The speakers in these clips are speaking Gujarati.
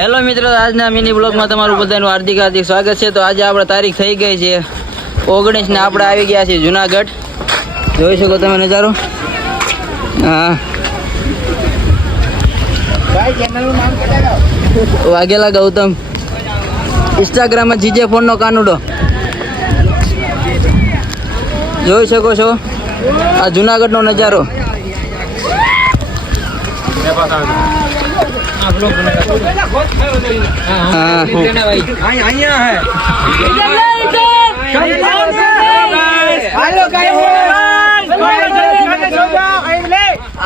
હેલો મિત્રો, આજના મિની બ્લોગમાં તમારું બધાનું હાર્દિક સ્વાગત છે. તો આજે આપણે તારીખ થઈ ગઈ છે 19 ને આપણે આવી ગયા છીએ જુનાગઢ. જોઈ શકો તમે નજારો. હા, વાઘેલા ગૌતમ, ઇન્સ્ટાગ્રામમાં જીજે ફોનનો કાનુડો. જોઈ શકો છો આ જુનાગઢનો નજારો.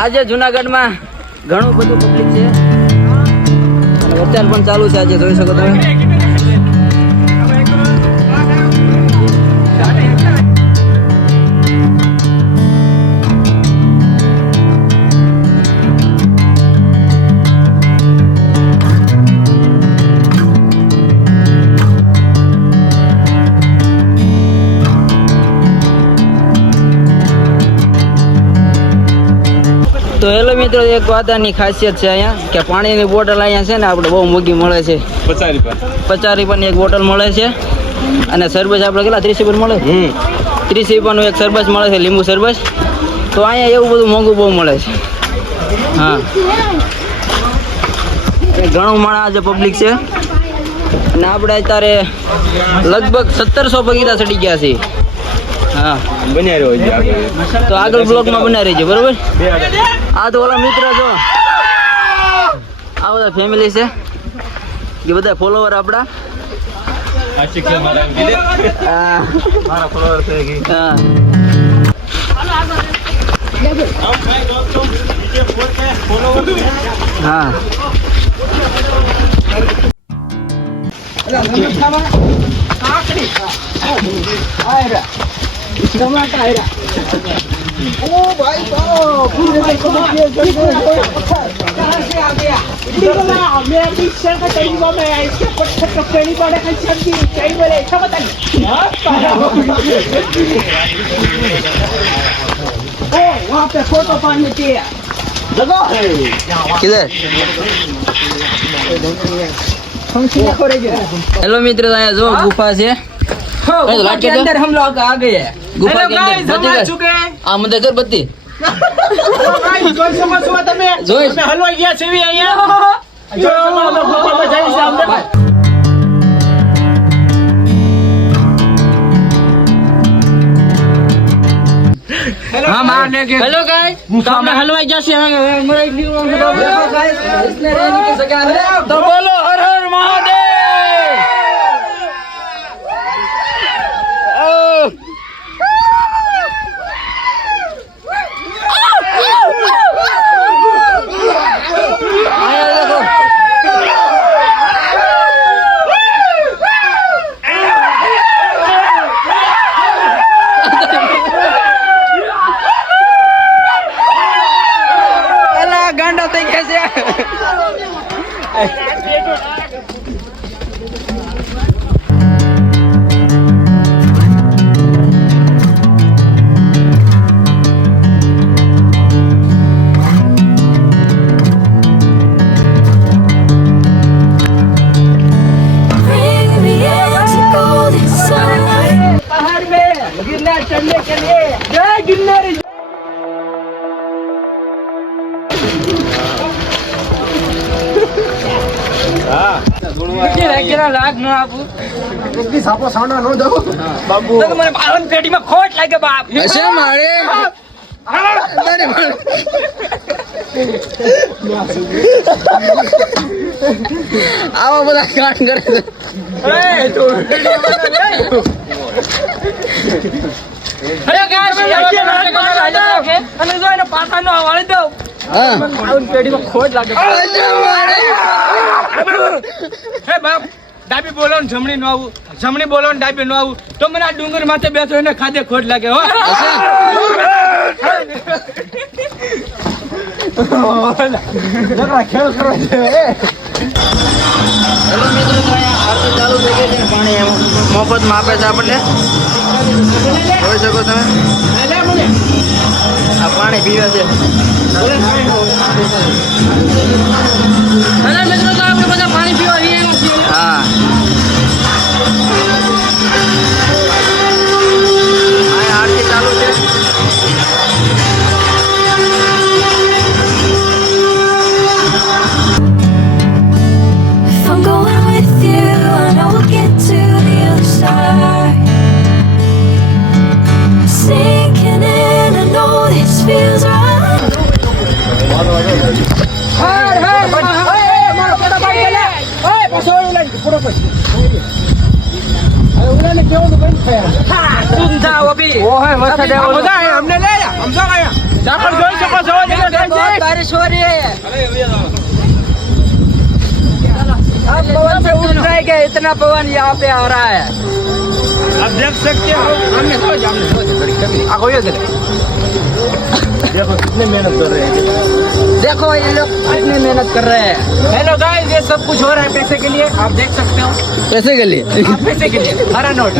આજે જુનાગઢમાં ઘણું બધું પબ્લિક છે અને વચાર પણ ચાલુ છે. આજે જોઈ શકો તમે. તો હેલો મિત્રો, એક વાતાની ખાસિયત છે અહીંયા કે પાણીની બોટલ અહીંયા છે ને આપણે બહુ મોંઘી મળે છે. 50 રૂપિયાની એક બોટલ મળે છે. અને સરબત આપણે કેટલા 30 રૂપિયા મળે? 30 રૂપિયાનું એક સરબત મળે છે, લીંબુ સરબત. તો અહીંયા એવું બધું મોંઘું બહુ મળે છે. હા, ઘણું માણસ આજે પબ્લિક છે. અને આપણે અત્યારે લગભગ 1700 પગીરા ચડી ગયા છીએ. હા, બન્યા રહ્યો તો આગળ બ્લોગમાં બન્યા રહીજો, બરોબર? આ તો ઓલા મિત્ર જો, આ બધા ફેમિલી છે, એ બધા ફોલોવર આપણા. હા, ओ भाई साहब मैं मिक्सर का तरीका में इसके पत्थर टपकनी पड़े का सब्जी चाहिए बोले ऐसा बता ओ वहाँ पे फोटो पानी के जगह है किधर? हेलो मित्र, અહીંયા જો ગુફા છે. गुफा के अंदर हम लोग आ गए हैं. गुफा के अंदर बत्ती कर चुके हैं. આ મંદિર કર બત્તી જોઈ સમજો તમે. જોઈ અમે હલવાઈ ગયા છે અહીંયા. જોઈ સમજો ગુફામાં જઈ છે અંદર. हाँ मारने के हेलो गाइस, गुफा में हलवाई जैसे इसने रहने की जगह है. तो बोलो हर हर महादेव. आया देखो. अला गांडा થઈ ગયા છે. पहाड़ में गिरनार चढ़ने के लिए जय गिरनारी. લાગ ન આપું સાપો સાંડા નો દો બાબુ. તો મને બાવન પેટીમાં ખોટ લાગે બાપ. હશે મારે આવા બધા કાંડ કરે છે. અરે ગાઈસ, અને જો એને પાછાનો વાળી દઉં. હા, બાવન પેટીમાં ખોટ લાગે. હશે મારે. હે બાપ, ડાબી બોલો ને જમણી નો આવું, જમણી બોલો ને ડાબી નો આવું, તો મને આ ડુંગર માથે બેઠો એને ખાધે ખોટ લાગે. હો ખેલ કરવા છે. હેલો મિત્રો, તો અહીંયા આરતી ચાલુ થઈ ગઈ છે ને પાણી મફતમાં આપે છે આપણને. જોઈ શકો તમે, આ પાણી પીવે છે. અને મિત્રો તો આપણે બધા પાણી પીવા અહીંયા છીએ. હા આ આરતી ચાલુ છે. If I'm going with you, I know we'll get to the other side. Sinking in, I know this feels right. અમને લે સમજો ઝાકળ જોઈ શકો છો बारिश हो रही है अब पवन से उठ रहा है क्या इतना पवन यहाँ पे आ रहा है आप देख सकते हो हमने आगो ये देखो कितने मेहनत कर रहे हैं देखो ये लोग कितनी मेहनत कर रहे हैं हेलो गाइस ये सब कुछ हो रहा है पैसे के लिए आप देख सकते हो कैसे के लिए आप पैसे के लिए हरा नोट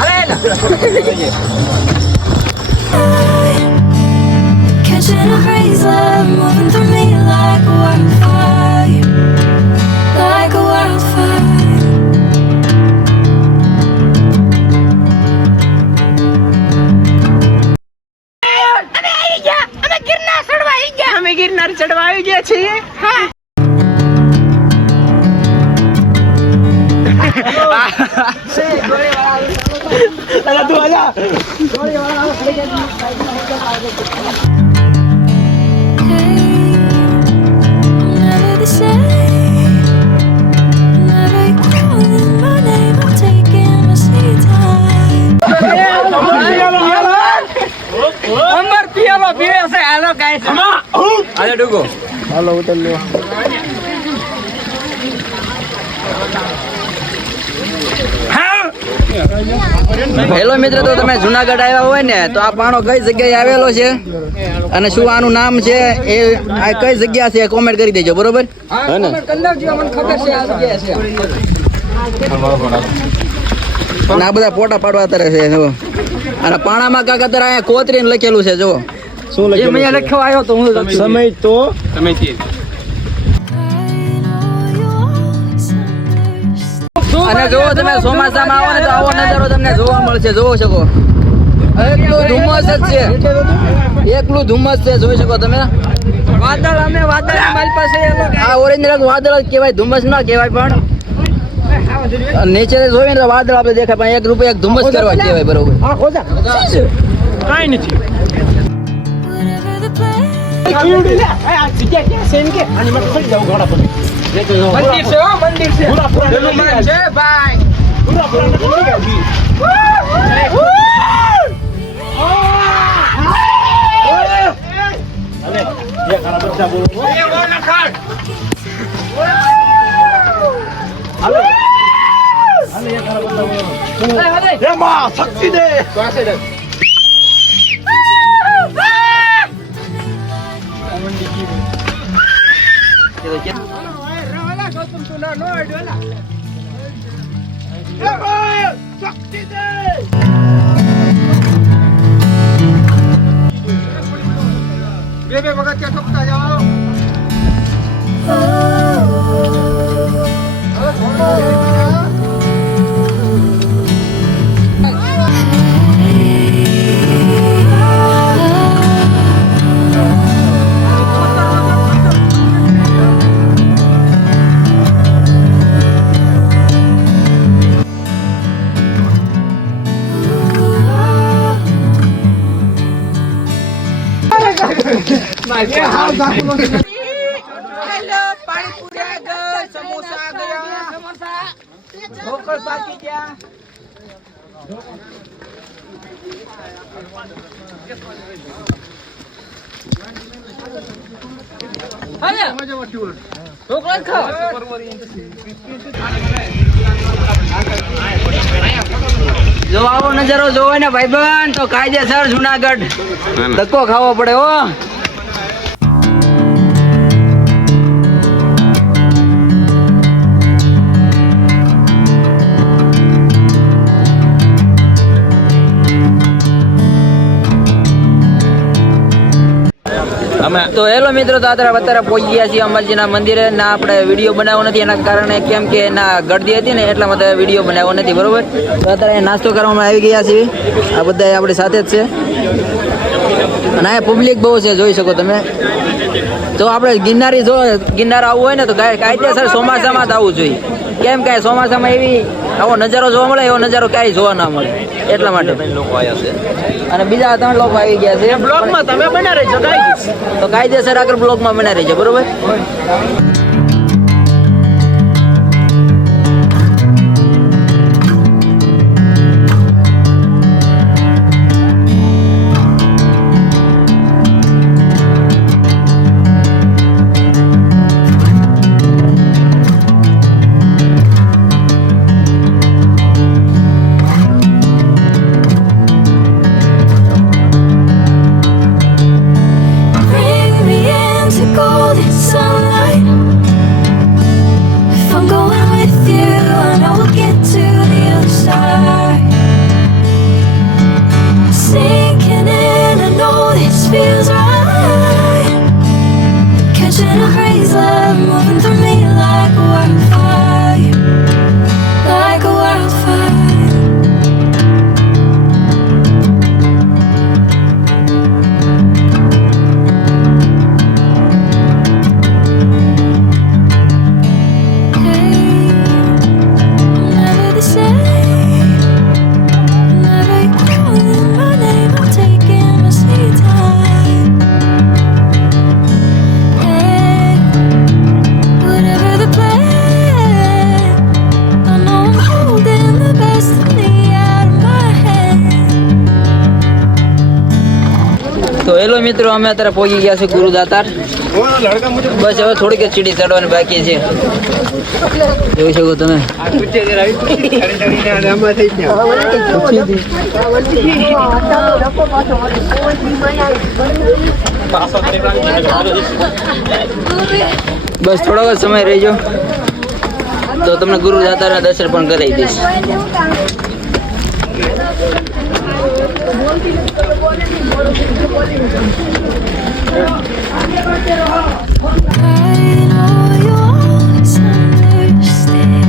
अरे ना Catching a breeze, love moving through me like a wildfire, like a wildfire. અમે ગિરનાર ચડવા આવી ગયા છીએ અલા તું આલા Hey, never the same. Never calling my name, I'm taking my sweet time. Amber પિયાલો પીવે છે હાલો ગાઈસ अरे डुगो હેલો મિત્ર તો તમે જુનાગઢ આવ્યા હોય ને તો આ પાણો કઈ જગ્યાએ આવેલો છે અને શું આનું નામ છે એ આ કઈ જગ્યા છે કોમેન્ટ કરી દેજો બરોબર મને ખબર છે આ જગ્યાએ છે. અને આ બધા ફોટા પાડવા અત્યારે છે જો અને પાણામાં કાકા અત્યારે અહીંયા કોતરીને લખેલું છે જો શું જે મેં લખ્યો આવ્યો તો હું લખ્યું. સમય તો તમે I know you always understand. અને જો તમે ચોમાસામાં આવો ને તો આવો નજારો તમને જોવા મળશે જોવો શકો એકલું ધુમ્મસ જ છે એકલું ધુમ્મસ છે જોઈ શકો તમે વાદળ અમે વાદળ મારી પાસે એ લોકો આ ઓરેન્જ વાદળ જ કહેવાય ધુમ્મસ ના કહેવાય પણ નીચે જોઈએ ને તો વાદળ આપણે દેખાય પણ એક રૂપિયા એક ધુમ્મસ કરવા કહેવાય બરોબર કાઈ નથી Whatever the plan. મંદિર છે હો મંદિર છે હનુમાન છે ભાઈ બે બે વખત ત્યાં ઠપતા જાઓ હેલો પાણીપુરી આ ગયા સમોસા આ ગયા ઢોકળ પાકી ગયા ઢોકળા જ ખાઓ જો આવો નજારો જોવો ને ભાઈબંધ તો કાયદેસર જુનાગઢ ધક્કો ખાવો પડે હો તો હેલો મિત્રો, તો અત્યારે પહોંચી ગયા છીએ અંબાજીના મંદિરે. ના આપણે વિડીયો બનાવ્યો નથી એના કારણે, કેમ કે એના ગળદી હતી ને એટલા માટે વિડીયો બનાવ્યો નથી, બરોબર. તો અત્યારે નાસ્તો કરવામાં આવી ગયા છીએ. આ બધા આપણી સાથે જ છે અને આ પબ્લિક બહુ છે, જોઈ શકો તમે. તો આપણે ગિરનાર આવવું હોય ને તો કાયદેસર ચોમાસામાં જ આવવું જોઈએ. કેમ કે ચોમાસામાં આવો નજારો જોવા મળે, એવો નજારો ક્યાંય જોવા ના મળે, એટલા માટે. અને બીજા 3 લોકો આવી ગયા છે બ્લોગમાં. તમે બના રહેજો, તો કાયદેસર આગળ બ્લોગમાં બના રહેજો, બરોબર. Bring me into golden sunlight. If I'm going with you, I know we'll get to the other side. Sinking in, I know this feels right. Catching a crazy love moving through me like a wildfire, like a wildfire. Never the same. Never calling my name. I'm taking my sweet time. Hey, whatever the plan, I know I'm holding the best of me out of my hand. તો હેલો મિત્રો, અમે અત્યારે પહોંચી ગયા છે ગુરુદાતાર. બસ હવે થોડીક જ સીડી ચડવાની બાકી છે, જોઈ શકો તમે. બસ થોડોક જ સમય રહેજો તો તમને ગુરુદાતારના દર્શન પણ કરાવી દઈશ. I know you always understand.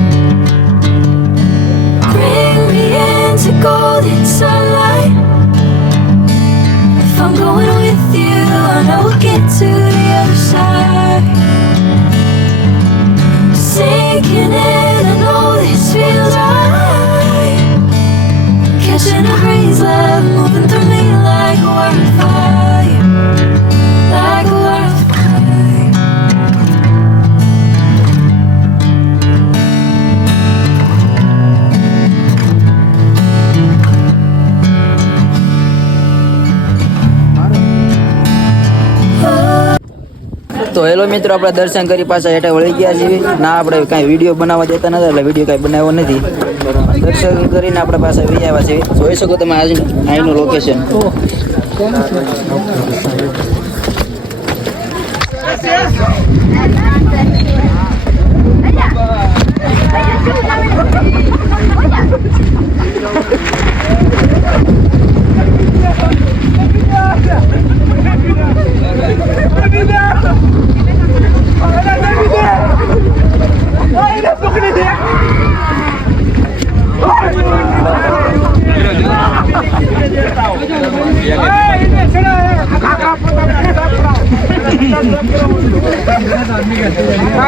Bring me into golden sunlight. If I'm going with you, I know we'll get to the other side. Sinking in, I know this feels right. Catching a crazy love moving through me like a wildfire, like a wildfire. તો હેલો મિત્રો, આપણે દર્શન કરી પાછા હેઠળ વળી ગયા છીએ. ના આપણે કાંઈ વિડીયો બનાવવા દેતા નથી, એટલે વિડીયો કાંઈ બનાવ્યો નથી. દર્શન કરીને આપણે પાછા વી આવ્યા છીએ. જોઈ શકો તમે અહીંનું લોકેશન.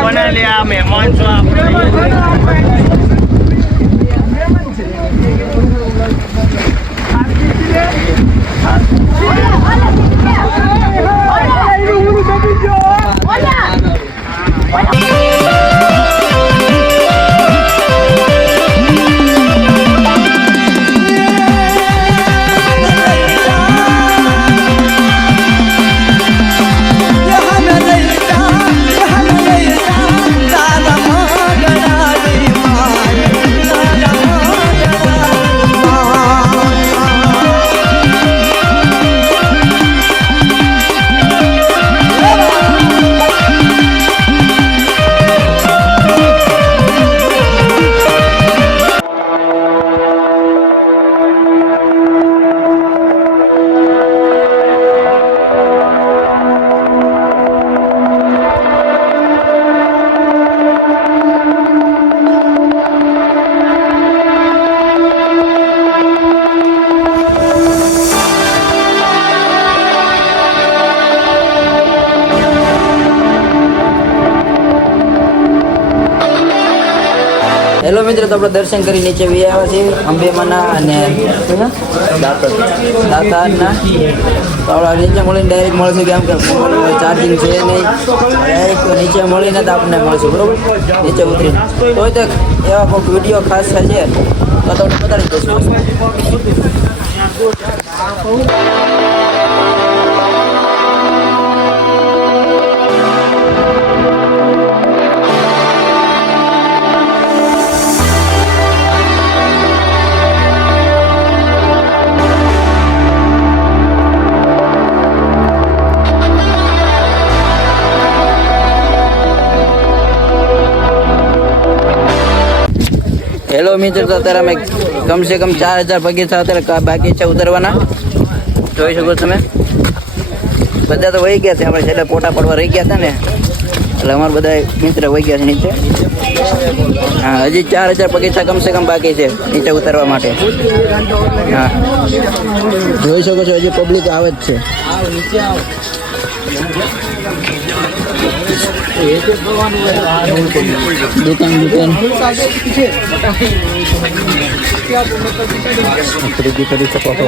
બના લે આ મહેમાન છો આપણે. તારા મગડા મિત્રો, તો આપણે દર્શન કરી નીચે વી આવ્યા છીએ અંબેમાના અને દાતારના. તો આપણે નીચે મળીને ડાયરેક્ટ મળશું, કેમ કે ચાર્જિંગ છે નહીં. ડાયરેક્ટ નીચે મળીને તો આપણને મળશું, બરોબર, નીચે ઉતરીને. તો એવા કોઈક વિડીયો ખાસ છે તો તમને બતાડી દઈશું. હેલો મિત્રો, તો અત્યારે અમે કમસે કમ 4000 પગથિયા અત્યારે બાકી છે ઉતરવાના. જોઈ શકો તમે, બધા તો વહી ગયા છે. આપણે છેલ્લે ફોટા પડવા રહી ગયા હતા ને, એટલે અમારા બધા મિત્ર વહી ગયા છે નીચે. હા, હજી 4000 પગથિયા કમસે કમ બાકી છે નીચે ઉતરવા માટે. હા, જોઈ શકો છો, હજી પબ્લિક આવે જ છે. દુકાન ખરીદી કરી શકો છો.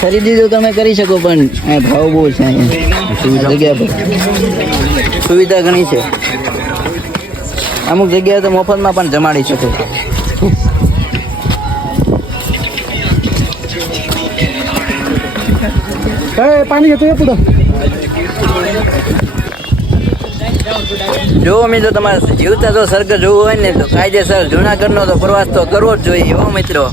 ખરીદી તો તમે કરી શકો, પણ ભાવ બહુ છે અહીંયા જગ્યા પર. સુવિધા ઘણી છે, અમુક જગ્યાએ તો મફતમાં પણ જમાડી શકો. પાણી હતું પૂરો. જો મિત્રો, તમારે જીવતા જો સ્વર્ગ જોવું હોય ને, તો કાયદેસર જુનાગઢનો તો પ્રવાસ તો કરવો જ જોઈએ હો મિત્રો.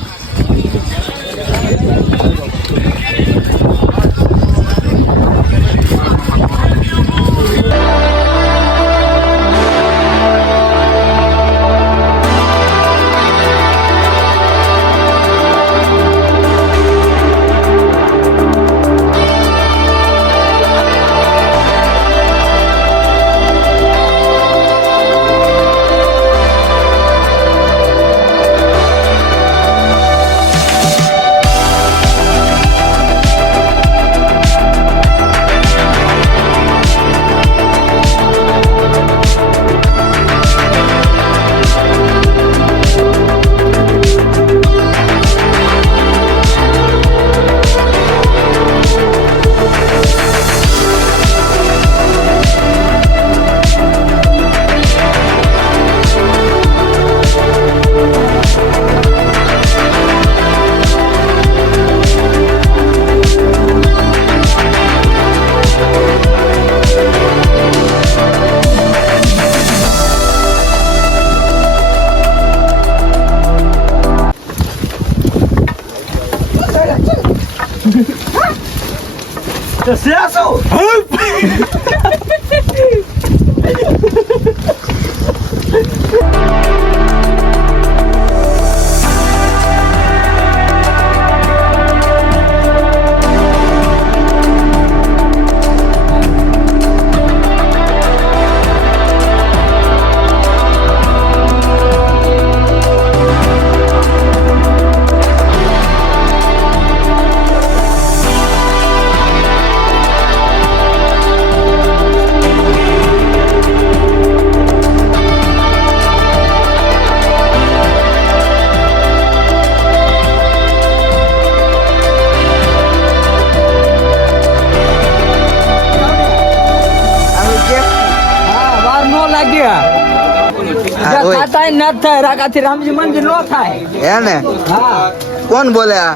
થાય ન થાય, રાકાથી રામજી મંદિર નો થાય. હે ને? હા, કોણ બોલે આ?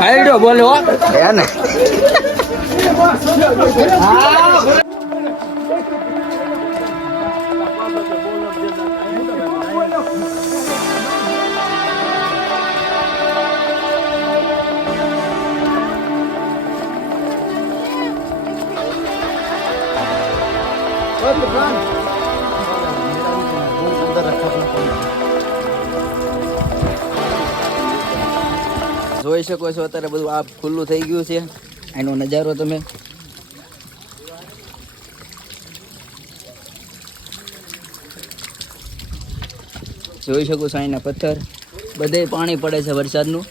આઈડો બોલે હો. હે ને? જોઈ શકો છો, અત્યારે બધું આ ખુલ્લું થઈ ગયું છે. એનો નજારો તમે જોઈ શકો છો. અહીંના પથ્થર બધે પાણી પડે છે વરસાદનું.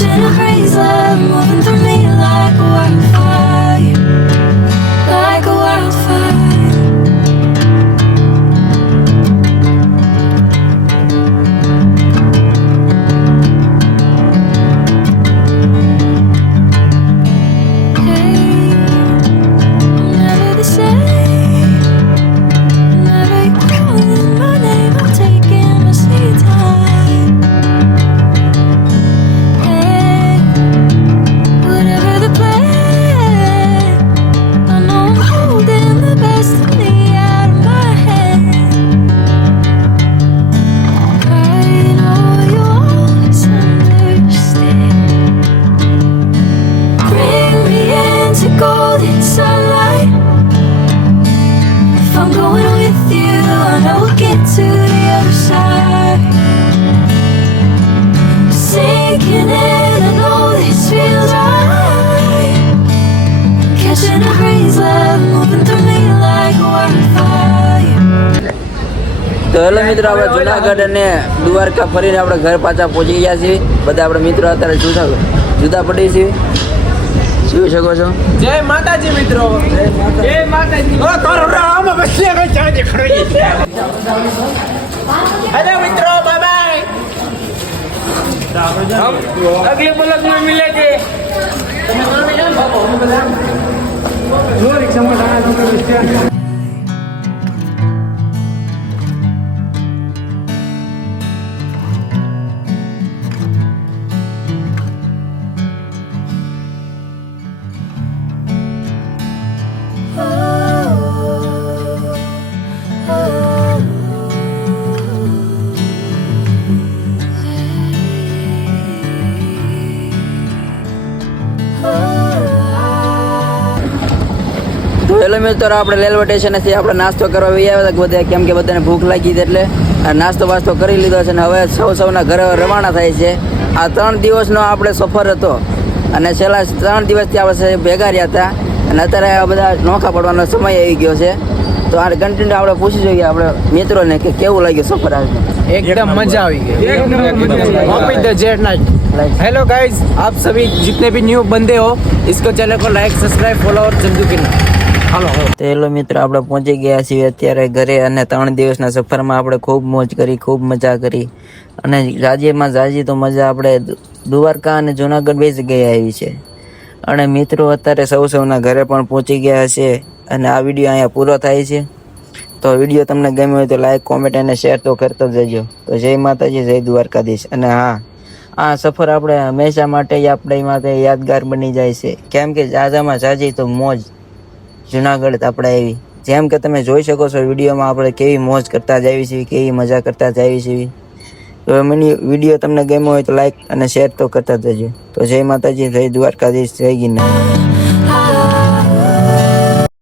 catching a crazy love moving through me like a wildfire, like a wildfire. Never the same. Never you calling my name. I'm taking my sweet time. Hey, whatever the plan, I know I'm holding the best of me out of my hand. I know you always understand. Bring me into golden sunlight. If I'm going with you, I know we'll get to the other side. Sinking in, I know this feels right. Catching a crazy love moving through me like a wildfire. તો હેલો મિત્રો, આપણે જુનાગઢ અને દ્વારકા ફરીને આપણે ઘર પાછા પહોંચી ગયા છીએ. બધા આપણે મિત્રો અત્યારે જુદા પડી છીએ. જોઈ શકો છો. જય માતાજી મિત્રો. એ માતાજી હેલો મિત્રો, બાય બાય. हम अगले ब्लॉग में मिलेंगे. તો હેલો મિત્રો, આપણે રેલવે સ્ટેશનેથી આપણે નાસ્તો કરવા આવી આવ્યા હતા બધા, કેમ કે બધાને ભૂખ લાગી હતી એટલે નાસ્તો વાસ્તો કરી લીધો છે. અને હવે સૌના ઘરે રવાના થાય છે. આ 3 દિવસનો આપણે સફર હતો અને છેલ્લા 3 દિવસથી આપણે ભેગા રહ્યા હતા અને અત્યારે આ બધા નોખા પડવાનો સમય આવી ગયો છે. તો આ કન્ટિન્યુ આપણે પૂછી જોઈએ આપણે મિત્રોને કે કેવું લાગ્યું સફર આજનો. एकदम मजा આવી गई. Copy the jet night. Hello guys, आप सभी जितने भी न्यू बंदे हो, इसको चैनल को लाइक सब्सक्राइब फॉलो और जल्दी करना. હાલો. તો હેલો મિત્રો, આપણે પહોંચી ગયા છીએ અત્યારે ઘરે અને 3 દિવસના સફરમાં આપણે ખૂબ મોજ કરી, ખૂબ મજા કરી. અને જાજી તો મજા આપણે દ્વારકા અને જુનાગઢ બે જગ્યાએ આવી છે. અને મિત્રો અત્યારે સૌના ઘરે પણ પહોંચી ગયા છે અને આ વિડીયો અહીંયા પૂરો થાય છે. તો વિડીયો તમને ગમ્યો હોય તો લાઈક, કોમેન્ટ અને શેર તો કરતો જજો. તો જય માતાજી, જય દ્વારકાધીશ. અને હા, આ સફર આપણે હંમેશા માટે આપણી માટે યાદગાર બની જાય છે, કેમ કે જાજામાં જાજી તો મોજ જુનાગઢ આપણે આવી. જેમ કે તમે જોઈ શકો છો વિડીયોમાં આપણે કેવી મોજ કરતા જ આવી છીએ, કેવી મજા કરતા જ આવી છીએ. તો મને વિડીયો તમને ગમ્યો હોય તો લાઈક અને શેર તો કરતા જજો. તો જય માતાજી, જય દ્વારકાધીશ, જય ગિરનાર.